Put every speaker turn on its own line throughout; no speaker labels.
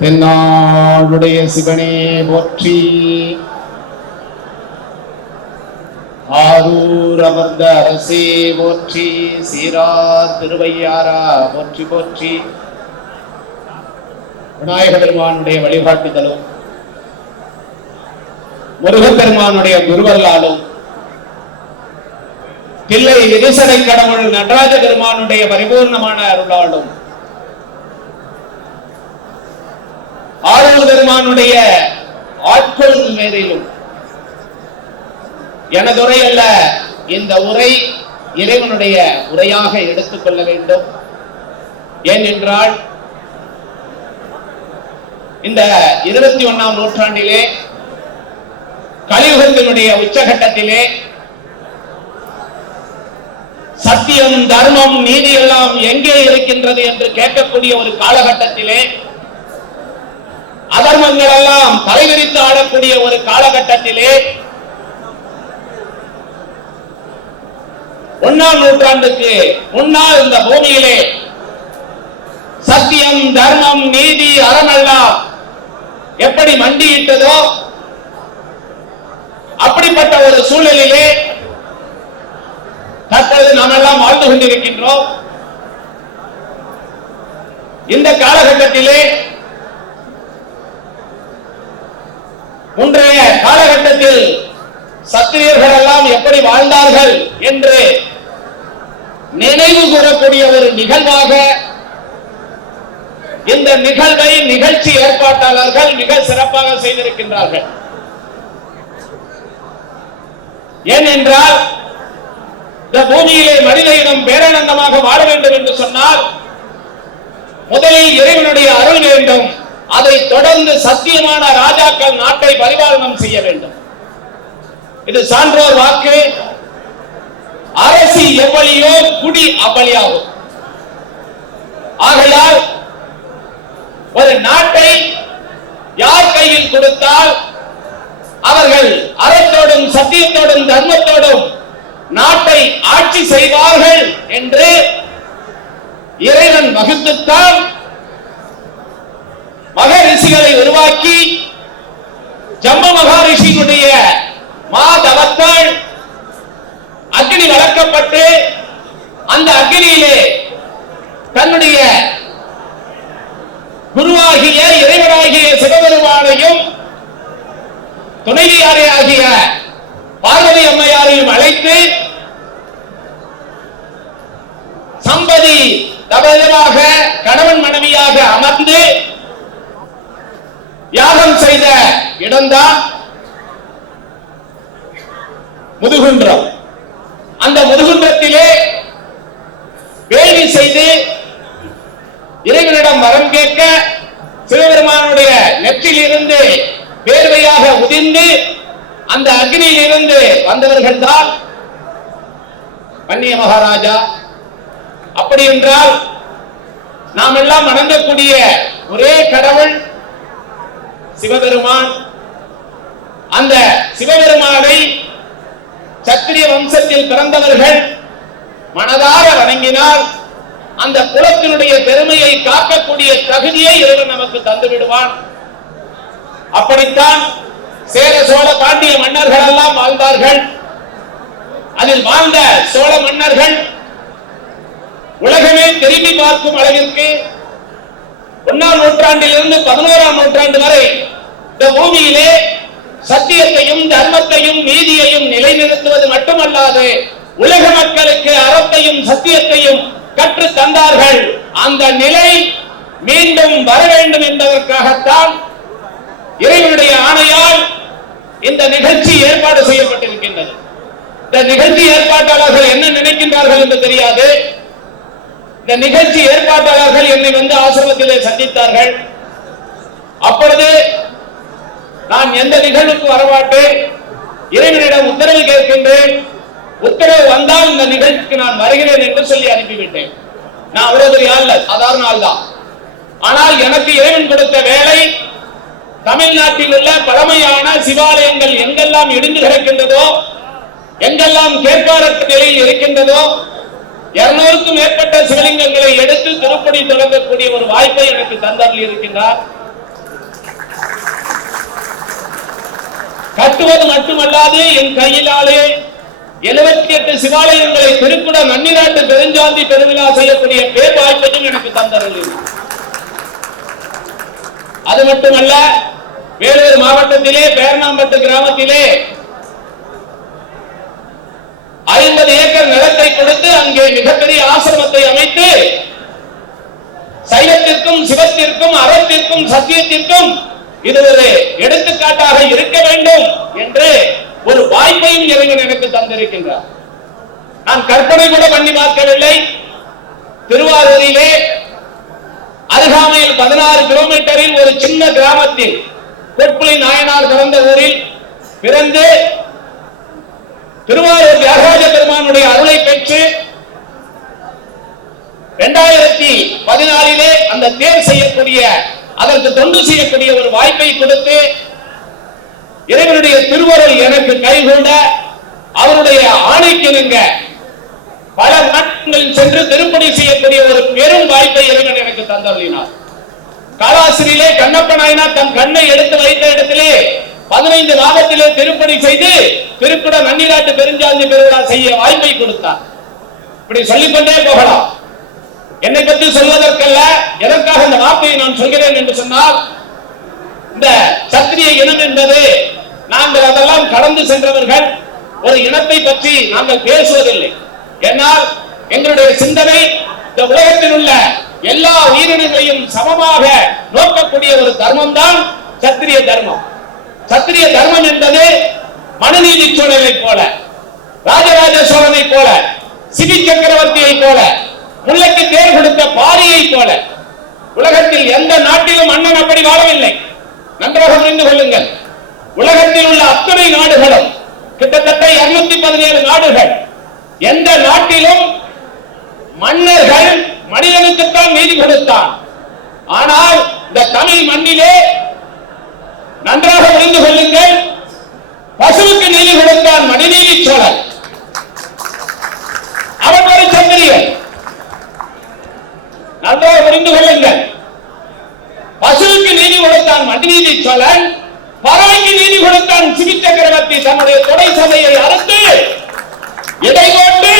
தென்னாளுடைய சிவனே போற்றி. ஆரூர் அமர்ந்த அரசே போற்றி. சீரா திருவையாரா போற்றி போற்றி. விநாயக பெருமானுடைய வழிபாட்டுதலும் முருகப்பெருமானுடைய குருவர்களாலும் தில்லை விரிசடை கடவுள் நடராஜ பெருமானுடைய பரிபூர்ணமான அருளாலும் பெருமானுடைய ஆட்கொள் மேரிலும் எனதுரை அல்ல இந்த உரை இறைவனுடைய உரையாக எடுத்துக்கொள்ள வேண்டும். ஏனென்றால் இந்த இருபத்தி ஒன்னாம் நூற்றாண்டிலே கலியுகத்தினுடைய உச்சகட்டத்திலே சத்தியம் தர்மம் நீதி எல்லாம் எங்கே இருக்கின்றது என்று கேட்கக்கூடிய ஒரு காலகட்டத்திலே அதர்மங்கள் எல்லாம் தலைவிரித்து ஆடக்கூடிய ஒரு காலகட்டத்திலே ஒன்னாம் நூற்றாண்டுக்கு முன்னால் இந்த பூமியிலே சத்தியம் தர்மம் நீதி அறமெல்லாம் எப்படி மண்டியிட்டதோ அப்படிப்பட்ட ஒரு சூழலிலே தற்பொழுது நாம் எல்லாம் வாழ்ந்து கொண்டிருக்கின்றோம். இந்த காலகட்டத்திலே முன்றைய காலகட்டத்தில் சத்திரியர்கள் எல்லாம் எப்படி வாழ்ந்தார்கள் என்று நினைவு கூறக்கூடிய ஒரு நிகழ்வாக இந்த நிகழ்வை நிகழ்ச்சி ஏற்பாட்டாளர்கள் மிக சிறப்பாக செய்திருக்கின்றார்கள். ஏனென்றால் இந்த பூமியிலே மனித இனம் பேரானந்தமாக வாழ வேண்டும் என்று சொன்னால் முதலில் இறைவனுடைய அருள் வேண்டும். அதை தொடர்ந்து சத்தியமான ராஜாக்கள் நாட்டை பரிபாலனம் செய்ய வேண்டும். இது சான்றோர் வாக்கு. அரசி எவ்வளியோ குடி அவ்வளியாகும் ஆகையால் ஒரு நாட்டை யார் கையில் கொடுத்தால் அவர்கள் அறத்தோடும் சத்தியத்தோடும் தர்மத்தோடும் நாட்டை ஆட்சி செய்வார்கள் என்று இறைவன் வகுத்துத்தான் மகரிஷிகளை உருவாக்கி ஜம்ம மகாரிஷியினுடைய மாதவத்தால் அக்னி வளர்க்கப்பட்டு அந்த அக்னியிலே தன்னுடைய குருவாகிய இறைவனாகிய சிவபெருமானையும் துணைவியாரே ஆகிய பார்வதி அம்மையாரையும் அழைத்து சம்பதி தபதமாக கணவன் மனைவியாக அமர்ந்து யாகம் செய்த இடம்தான் முதுகுன்றம். அந்த முதுகுன்றத்திலே வேலி செய்து இறைவனிடம் வரம் கேட்க சிவபெருமானுடைய நெற்றில் இருந்து வேர்வையாக உதிர்ந்து அந்த அக்னியில் இருந்து வந்தவர்கள் தான் வன்னிய மகாராஜா. அப்படி என்றால் நாம் எல்லாம் வணங்கக்கூடிய ஒரே கடவுள் சிவபெருமான். அந்த சிவபெருமானை சத்திரிய வம்சத்தில் பிறந்தவர்கள் மனதார வணங்கினால் அந்த குலத்தினுடைய பெருமையை காக்கக்கூடிய தகுதியை இறைவன் நமக்கு தந்து விடுவான். அப்படித்தான் சேர சோழ பாண்டிய மன்னர்கள் எல்லாம் வாழ்ந்தார்கள். அதில் வாழ்ந்த சோழ மன்னர்கள் உலகமே திரும்பி பார்க்கும் அளவிற்கு ஒன்னாம் நூற்றாண்டிலிருந்து பதினோராம் நூற்றாண்டு வரை இந்த பூமியிலே சத்தியத்தையும் தர்மத்தையும் நீதியையும் நிலைநிறுத்துவது மட்டுமல்லாது உலக மக்களுக்கு அறத்தையும் சத்தியத்தையும் கற்று தந்தார்கள். அந்த நிலை மீண்டும் வர வேண்டும் என்பதற்காகத்தான் இறைவனுடைய ஆணையால் இந்த நிகழ்ச்சி ஏற்பாடு செய்யப்பட்டிருக்கின்றது. இந்த நிகழ்ச்சி ஏற்பாட்டாளர்கள் என்ன நினைக்கின்றார்கள் என்று தெரியாது. இந்த நிகழ்ச்சி ஏற்பாட்டாளர்கள் என்னை வந்து ஆசிரமத்திலே சந்தித்தார்கள். அப்பொழுது நான் எந்த நிகழ்வுக்கு வரமாட்டேன்? இறைவனிடம் உத்தரவு கேட்கின்றேன். உத்தரவு வந்தால் இந்த நிகழ்ச்சிக்கு நான் வருகிறேன் என்று சொல்லி அனுப்பிவிட்டேன். நான் அவ்வளவு அல்ல சாதாரண ஆள் தான் ஆனால் எனக்கு இறைவன் கொடுத்த வேலை தமிழ்நாட்டில் உள்ள பழமையான சிவாலயங்கள் எங்கெல்லாம் இடிந்து கிடக்கின்றதோ எங்கெல்லாம் கேட்பாரற்ற நிலையில் இருக்கின்றதோ இருநூறுக்கும் மேற்பட்ட சிவலிங்கங்களை எடுத்து திருப்படி தொடங்கக்கூடிய ஒரு வாய்ப்பை எனக்கு தந்தரில் இருக்கின்றார். கட்டுவது மட்டுமல்லாது என் கையிலாலே எழுபத்தி எட்டு சிவாலயங்களை திருக்குட நன்னிநாட்டு பெருஞ்சாந்தி பெருவிழா செய்யக்கூடிய பேர் வாய்ப்பையும் எனக்கு தந்தரில் அது மட்டுமல்ல வேலூர் மாவட்டத்திலே பேரணாம்பட்டு கிராமத்திலே ஐம்பது ஏக்கர் நிலத்தை கொடுத்து அங்கே மிகப்பெரிய ஆசிரமத்தை அமைத்து சைவத்திற்கும் சிவத்திற்கும் அறத்திற்கும் சத்தியத்திற்கும் இது ஒரு எடுத்துக்காட்டாக இருக்க வேண்டும் என்று ஒரு வாய்ப்பையும் இறைவன் எனக்கு தந்திருக்கின்றார். நான் கற்பனை கூட பண்ணி பார்க்கவில்லை. திருவாரூரிலே அருகாமையில் பதினாறு கிலோமீட்டரில் ஒரு சின்ன கிராமத்தில் கொட்புலி நாயனார் பிறந்த ஊரில் பிறந்து திருவாரூர் தியாகராஜ பெருமானுடைய அருளை பெற்று இரண்டாயிரத்தி பதினாலிலே அந்த தேர் செய்யக்கூடிய அதற்கு தொண்டு செய்யக்கூடிய ஒரு வாய்ப்பை கொடுத்து இறைவனுடைய திருவருள் எனக்கு கைகொண்ட அவருடைய ஆணைக்கிணங்க பல நாட்களில் சென்று திருப்பணி செய்யக்கூடிய ஒரு பெரும் வாய்ப்பை இறைவன் எனக்கு தந்தருளினார். காலாசிரியிலே கண்ணப்ப நாயனா தன் கண்ணை எடுத்து வைத்த இடத்திலே பதினைந்து மாதத்திலே திருப்பணி செய்து திருக்குட நன்னிராட்டு பெருஞ்சாந்தி பெருவிழா செய்ய வாய்ப்பை கொடுத்தார். இப்படி சொல்லிக்கொண்டே போகலாம். என்னை பற்றி சொல்வதற்கல்ல எதற்காக இந்த வார்த்தையை நான் சொல்கிறேன் என்று சொன்னால் இந்த சத்திரிய இனம் என்பது நாங்கள் அதெல்லாம் கடந்து சென்றவர்கள் ஒரு இனத்தை பற்றி நாங்கள் பேசுவதில்லை. என்னால் எங்களுடைய சிந்தனை இந்த உலகத்தில் உள்ள எல்லா உயிரினங்களையும் சமமாக நோக்கக்கூடிய ஒரு தர்மம் தான் சத்திரிய தர்மம். சத்திரிய தர்மம் என்பது மனுநீதி சோழனை போல ராஜராஜ சோழனை போல சிபி சக்கரவர்த்தியை போல முல்லைக்கு தேர் கொடுத்த பாரியை போல. உலகத்தில் எந்த நாட்டிலும் மன்னன் அப்படி வாழவில்லை. நன்றாக புரிந்து கொள்ளுங்கள். உலகத்தில் உள்ள அத்தனை நாடுகளும் கிட்டத்தட்ட இருநூத்தி பதினேழு நாடுகள். எந்த நாட்டிலும் மன்னர்கள் மனிதனுக்குத்தான் நீதி கொடுத்தான். ஆனால் இந்த தமிழ் மண்ணிலே நன்றாக புரிந்து கொள்ளுங்கள். பசுவுக்கு நீதி கொடுத்தான் மணிநீதி சோழன் அவன் ஒரு சந்திரியன் நன்றாக புரிந்து கொள்ளுங்கள். பசுவுக்கு நீதி கொடுத்தான் மணிநீதி சோழன் பறவைக்கு நீதி கொடுத்தான் சிவி சக்கரவர்த்தி தன்னுடைய துணை சபையை அறுத்து இடை கொண்டு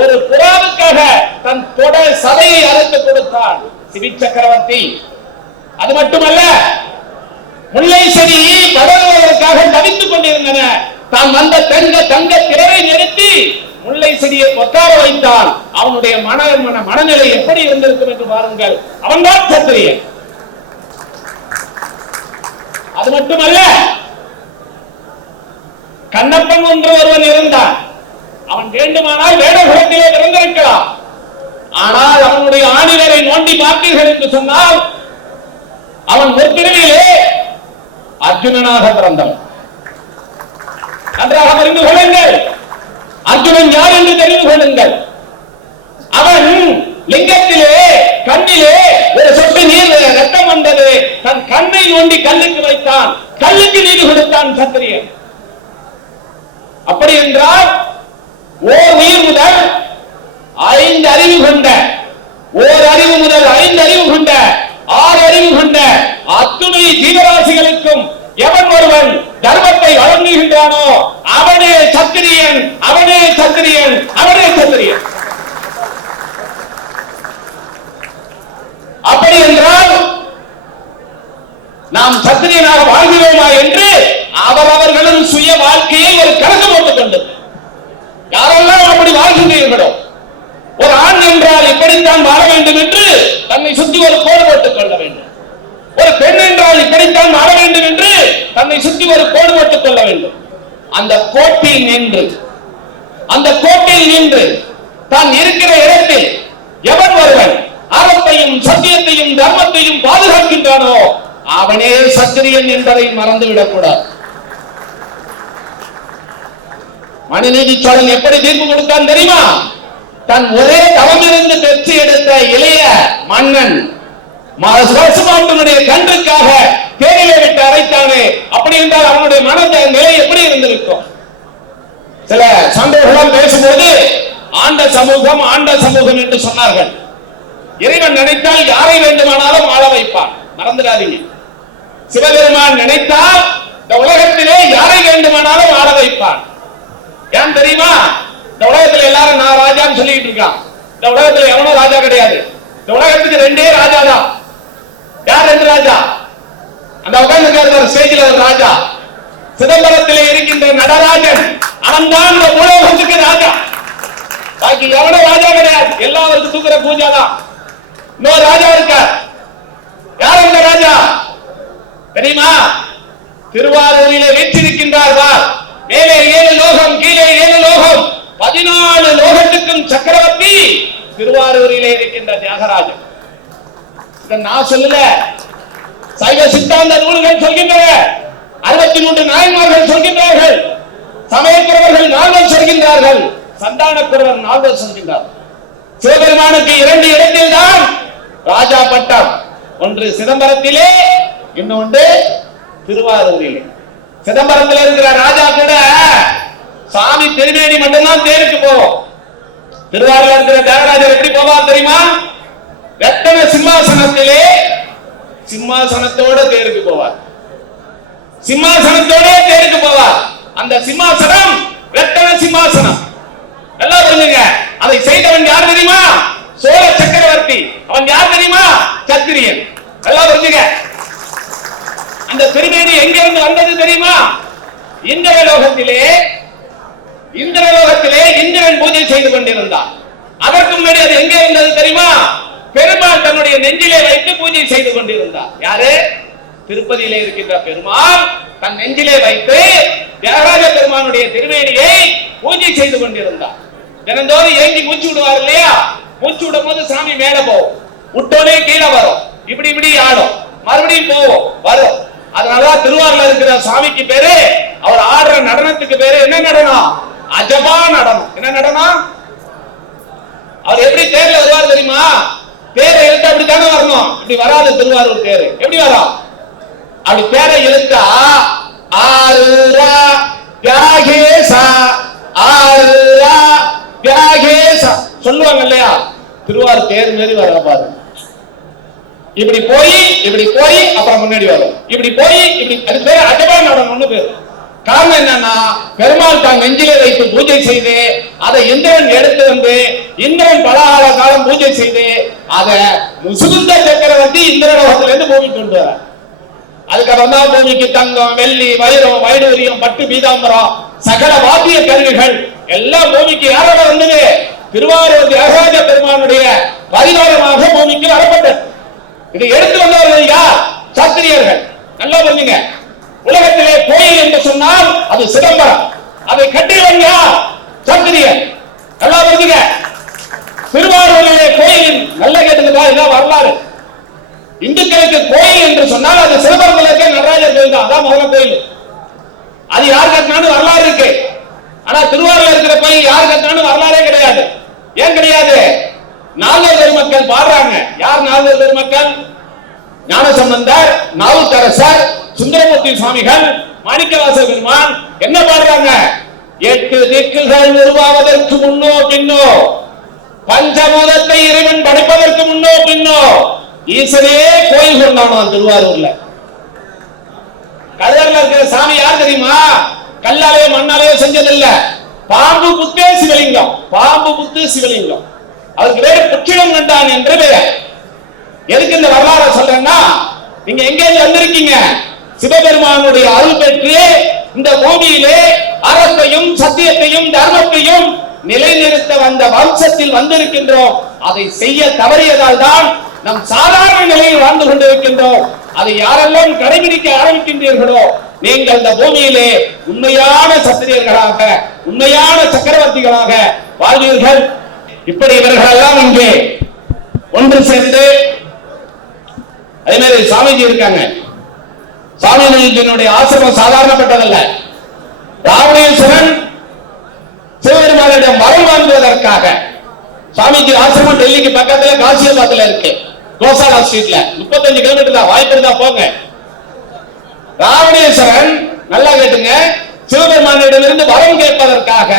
ஒரு புறாவுக்காக தன் தொடை சதையை அறுத்து கொடுத்தான் சிவி சக்கரவர்த்தி அது மட்டுமல்ல முல்லை செடி படர்வதற்காக தவித்துக் கொண்டிருந்தன. தாம் வந்த தங்க தங்க திறரை நிறுத்தி முல்லை செடியை கொட்டார வைத்தால் அவனுடைய மன மன மனநிலை எப்படி இருந்திருக்கும் என்று பாருங்கள். அவன்தான் சத்திரியன். அது மட்டுமல்ல கண்ணப்பன் என்று ஒருவன் இருந்தான். அவன் வேண்டுமானால் வேடகுலத்திலே பிறந்திருக்கலாம். ஆனால் அவனுடைய ஆணினரை நோண்டி பார்த்தீர்கள் என்று சொன்னால் அவன் முற்பிரிவிலே அர்ஜுனனாக பிறந்தவன். நன்றாக அறிந்து கொள்ளுங்கள். அர்ஜுனன் யார் என்று தெரிந்து கொள்ளுங்கள். அவன் லிங்கத்திலே கண்ணிலே ஒரு சொட்டு நீர் ரத்தம் வந்தது. தன் கண்ணை நோண்டி கல்லுக்கு வைத்தான். கல்லுக்கு நீர் கொடுத்தான் சத்திரியன். அப்படி என்றால் ஓர் உயிர் முதல் ஐந்து அறிவு கொண்ட ஓர் அறிவு முதல் ஐந்து அறிவு கொண்ட ஆறு அறிவு கொண்ட அத்துணை ஜீவராசிகளுக்கும் எவன் ஒருவன் தர்மத்தை வழங்குகின்றானோ அவனே சத்திரியன் அவனே சத்திரியன் அவனே சத்திரியன் அப்படி என்றால் நாம் சத்திரியனாக வாழ்கிறோமா என்று அவரவர்களும் சுய வாழ்க்கையை ஒரு கணக்கு போட்டுக் கொண்டது யாரெல்லாம் அப்படி வாழ்கின்றீர்களோ ஒரு ஆண் என்றால் இப்படித்தான் வாழ வேண்டும் என்று தன்னை சுத்தி ஒரு கோடு போட்டுக் கொள்ள வேண்டும். ஒரு பெண் என்றால் இப்படித்தான் வாழ வேண்டும் என்று தன்னை சுத்தி ஒரு கோடு போட்டு அந்த கோட்டில் நின்று அந்த கோட்டில் நின்று தான் இருக்கிற இடத்தில் எவன் ஒருவன் அறத்தையும் சத்தியத்தையும் தர்மத்தையும் பாதுகாக்கின்றானோ அவனே சத்திரியன் என்பதை மறந்துவிடக் கூடாது மனுநீதி சோழன் எப்படி தீர்ப்பு கொடுத்தான் தெரியுமா? தன் ஒரே தவமிருந்து பெற்று எடுத்த இளைய மன்னன் சுவாசமாட்டனுடைய கன்றுக்காக தேனிலே விட்டு அரைத்தானே அப்படி என்றால் அவனுடைய மனத நிலை எப்படி இருந்திருக்கும் சில சந்தேகங்களும் பேசும்போது ஆண்ட சமூகம் ஆண்ட சமூகம் என்று சொன்னார்கள். இறைவன் நினைத்தால் யாரை வேண்டுமானாலும் ஆள வைப்பான். மறந்துடாதீங்க. சிவபெருமான் நினைத்தால் இந்த உலகத்திலே யாரை வேண்டுமானாலும் ஆள வைப்பான். ஏன் தெரியுமா? இந்த உலகத்துல எல்லாரும் நான் ராஜான்னு சொல்லிட்டு இருக்கான். இந்த உலகத்துல எவனும் ராஜா கிடையாது. இந்த உலகத்துக்கு ரெண்டே ராஜா தான். யார் ரெண்டு ராஜா? அந்த உட்கார்ந்து ஸ்டேஜில் ஒரு ராஜா. சிதம்பரத்திலே இருக்கின்ற நடராஜன். அவன் தான் இந்த உலகத்துக்கு ராஜா. பாக்கி எவனும் ராஜா கிடையாது. எல்லாருக்கும் தூக்குற பூஜா தான். இன்னொரு ராஜா இருக்கார் யார் இந்த ராஜா? தெரியுமா? திருவாரூரிலே வீற்றிருக்கின்றார்கள். மேலே ஏழு லோகம் கீழே ஏழு லோகம். பதினாலு லோகத்துக்கும் சக்கரவர்த்தி திருவாரூரிலே இருக்கின்ற தியாகராஜன். நான் சொல்லல. சைவ சித்தாந்த நூல்கள் சொல்கின்றன. அறுபத்தி மூன்று நாயன்மார்கள் சொல்கின்றார்கள். சமயக்குறவர்கள் நாங்கள் சொல்கின்றார்கள். சந்தானக்குறவர் நால்வர் சொல்கின்றார். சிவபெருமானுக்கு இரண்டு இடத்தில் தான் ராஜா பட்டம். ஒன்று சிதம்பரத்திலே இன்னொன்று திருவாரூரிலே. சிதம்பரத்தில் இருக்கிற ராஜா கூட சாமி திருமேனி மட்டும்தான் தேருக்கு போவோம். திருவாரூர் இருக்கிற தியாகராஜர் எப்படி போவார் தெரியுமா? ரத்தன சிம்மாசனத்திலே சிம்மாசனத்தோட தேருக்கு போவார். சிம்மாசனத்தோட தேருக்கு போவார். அந்த சிம்மாசனம் ரத்தன சிம்மாசனம் நல்லா புரிஞ்சுங்க அதை செய்தவன் யார் தெரியுமா சோழ சக்கரவர்த்தி அவன் யார் தெரியுமா சத்திரியன் நல்லா புரிஞ்சுங்க அந்த திருமேனி எங்கிருந்து வந்தது தெரியுமா? இந்திரலோகத்திலே இந்திரலோகத்திலே இந்திரன் பூஜை செய்து கொண்டிருந்தான். அதற்கு முன்னாடி அது எங்கே இருந்தது தெரியுமா? பெருமாள் தன்னுடைய நெஞ்சிலே வைத்து பூஜை செய்து கொண்டிருந்தார் யாரு? திருப்பதியிலே இருக்கின்ற பெருமாள் தன் நெஞ்சிலே வைத்து தியாகராஜ பெருமானுடைய திருமேனியை பூஜை செய்து கொண்டிருந்தார் தினந்தோறும் ஏங்கி மூச்சு விடுவார் இல்லையா? மூச்சு விடும் போது சாமி மேல போகும். விட்டோனே கீழே வரும். இப்படி இப்படி ஆடும். மறுபடியும் போவோம். வரும். அதனாலதான் திருவாரூர்ல இருக்கிற சாமிக்கு பேரு அவர் ஆடுற நடனத்துக்கு பேரு என்ன நடனம்? அஜபா நடனம். என்ன நடனம்? அவர் எப்படி தேர்ல வருவார் தெரியுமா? பேரை இழுத்து அப்படி தானே வரணும்? இப்படி வராது திருவாரூர் பேரு எப்படி வரும்? அப்படி பேரை இழுத்தா ஆறுரா தியாகேசா ஆறுரா தியாகேசா. சொல்லுவாங்க இல்லையா? திருவாரூர் தேர் மாரி வர பாருங்க. இப்படி போய் இப்படி போய் அப்புறம் முன்னாடி வரும். இப்படி போய் இப்படி அது பேர் அஜபா நடனம்னு பேர். காரணம் என்னன்னா பெருமாள் தான் நெஞ்சிலே வைத்து பூஜை செய்து அதை இந்திரன் எடுத்து வந்து இந்திரன் பல ஆல காலம் பூஜை செய்து அதை முசுகுந்த சக்கரவர்த்தி இந்திரலோகத்துல இருந்து பூமிக்கு கொண்டு வர அதுக்கப்புறம் தான் பூமிக்கு தங்கம் வெள்ளி வைரம் வைடூரியம் பட்டு பீதாம்பரம் சகல வாத்திய கருவிகள் எல்லாம் பூமிக்கு யாரோட வந்தது? திருவாரூர் தியாகராஜ பெருமாள் இதை எடுத்து வந்தவர்கள் யார்? சாஸ்திரியர்கள். நல்லா புரிஞ்சுங்க. உலகத்திலே கோயில் என்று சொன்னால் அது சிதம்பரம். அதை கட்டியவன் யார்? சாஸ்திரியர் நல்லா புரிஞ்சுங்க. திருவாரூரிலே கோயிலின் நல்ல கேட்டுக்கா இதான் வரலாறு? இந்துக்களுக்கு கோயில் என்று சொன்னால் அது சிதம்பரத்தில் இருக்க நடராஜர் கோயில் தான். அதான் முதல்ல கோயில். அது யார் கட்டினாலும் வரலாறு இருக்கு. ஆனா திருவாரூர்ல இருக்கிற கோயில் யார் கட்டினாலும் வரலாறே கிடையாது. ஏன் கிடையாது? நால்வர் பெருமக்கள் பாடுறாங்க. யார் நால்வர் பெருமக்கள்? ஞானசம்பந்தர் நாவுக்கரசர் சுந்தரமூர்த்தி சுவாமிகள் மாணிக்கவாச பெருமான். என்ன பாடுறாங்க? எட்டு திக்குகள் உருவாவதற்கு முன்னோ பின்னோ பஞ்சமதத்தை இறைவன் படைப்பதற்கு முன்னோ பின்னோ ஈசனே கோயில் கொண்டானான் திருவாரூர்ல. கல்லர்ல இருக்கிற சாமி யார் தெரியுமா? கல்லாலேயோ மண்ணாலேயோ செஞ்சதில்ல. பாம்பு புத்தே சிவலிங்கம். பாம்பு புத்து சிவலிங்கம். அதுக்கு வேறு புற்றிடம் கண்டான் என்று பெயர் எதுக்கு இந்த வரலாறு சொல்றேன்னா நீங்க எங்கே வந்திருக்கீங்க. சிவபெருமானுடைய அருள் பெற்று இந்த பூமியிலே அறத்தையும் சத்தியத்தையும் தர்மத்தையும் நிலைநிறுத்த வந்த வம்சத்தில் வந்திருக்கின்றோம். அதை செய்ய தவறியதால் தான் நம் சாதாரண நிலையில் வாழ்ந்து கொண்டிருக்கின்றோம். அதை யாரெல்லாம் கடைபிடிக்க ஆரம்பிக்கின்றீர்களோ நீங்கள் இந்த பூமியிலே உண்மையான சத்திரியர்களாக உண்மையான சக்கரவர்த்திகளாக வாழ்வீர்கள். இப்படி இவர்கள் எல்லாம் இங்கே ஒன்று சேர்ந்து அதே மாதிரி சாமிஜி இருக்காங்க. சாமிஜியினுடைய ஆசிரமம் சாதாரணப்பட்டதல்ல. ராவணேஸ்வரன் சிவபெருமானிடம் வரம் வாங்குவதற்காக சாமிஜி ஆசிரமம் டெல்லிக்கு பக்கத்துல காசியாபாத்ல இருக்கு. கோசாலா ஸ்ட்ரீட்ல. முப்பத்தஞ்சு கிலோமீட்டர் தான். வாய்ப்பு இருந்தா போங்க. ராவணேஸ்வரன் நல்லா கேட்டுங்க சிவபெருமானிடமிருந்து வரம் கேட்பதற்காக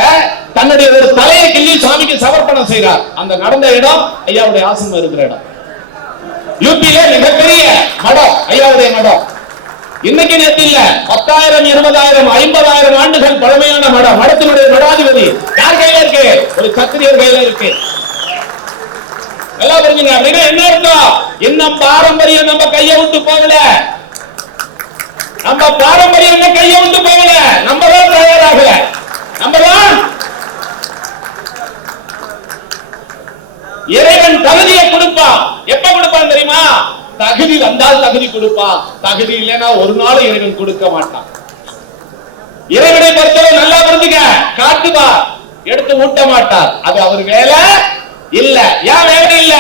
தன்னுடைய ஒரு தலையை கிள்ளி சுவாமிக்கு சமர்ப்பணம் செய்கிறார். அந்த நடந்த இடம் ஐயாவுடைய ஆசிரமம் இருக்கிற இடம். யூபியில மிகப்பெரிய மடம் ஐயாவுடைய மடம். இன்னைக்கு நேத்து இல்ல பத்தாயிரம் இருபதாயிரம் ஐம்பதாயிரம் ஆண்டுகள் பழமையான மடம். மடத்தினுடைய மடாதிபதி. யார் கையில இருக்கு? ஒரு சத்திரியர் கையில இருக்கு. நல்லா புரிஞ்சுங்க. அப்படின்னா என்ன அர்த்தம் இன்னும் பாரம்பரியம் நம்ம கைய விட்டு போகல. நம்ம பாரம்பரியம் இன்னும் கைய விட்டு போகல? நம்ம தான் தயாராகல. நம்ம தான் இறைவன் தகுதியை கொடுப்பான். எப்ப கொடுப்பான் தெரியுமா? தகுதி வந்தால் தகுதி கொடுப்பான். தகுதி இல்லைன்னா ஒரு நாள் இறைவன் கொடுக்க மாட்டான். இறைவனை பொறுத்தவரை நல்லா புரிஞ்சுக்க. காட்டுவா எடுத்து ஊட்ட மாட்டார். அது அவர் வேலை இல்ல. ஏன் வேலை இல்ல?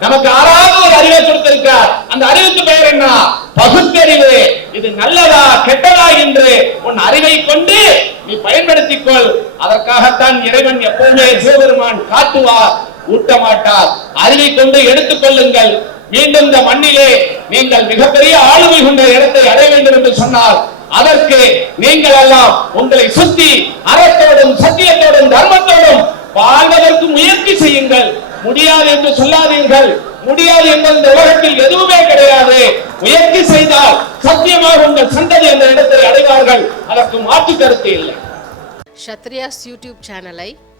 நமக்கு ஆறாவது ஒரு அறிவை கொடுத்திருக்கார். அந்த அறிவுக்கு பெயர் என்ன? பகுத்தறிவு. இது நல்லதா கெட்டதா என்று உன் அறிவை கொண்டு நீ பயன்படுத்திக் கொள் அதற்காகத்தான் இறைவன் எப்பவுமே சிவபெருமான் காட்டுவார். ஊட்ட மாட்டார் அறிவை கொண்டு எடுத்துக் கொள்ளுங்கள். மீண்டும் இந்த மண்ணிலே நீங்கள் மிகப்பெரிய ஆளுமை கொண்ட இடத்தை அடைய வேண்டும் என்று சொன்னால் அதற்கு நீங்கள் எல்லாம் உங்களை சுத்தி அறத்தோடும் சத்தியத்தோடும் தர்மத்தோடும் வாழ்வதற்கு முயற்சி செய்யுங்கள். முடியாது என்று சொல்லாதீர்கள். முடியாது என்பது இந்த உலகத்தில் எதுவுமே கிடையாது. முயற்சி செய்தால் சத்தியமாக உங்கள் சந்ததி அந்த இடத்தை அடைவார்கள். அதற்கு மாற்று கருத்து இல்லை.
சத்ரியாஸ் யூடியூப் சேனலை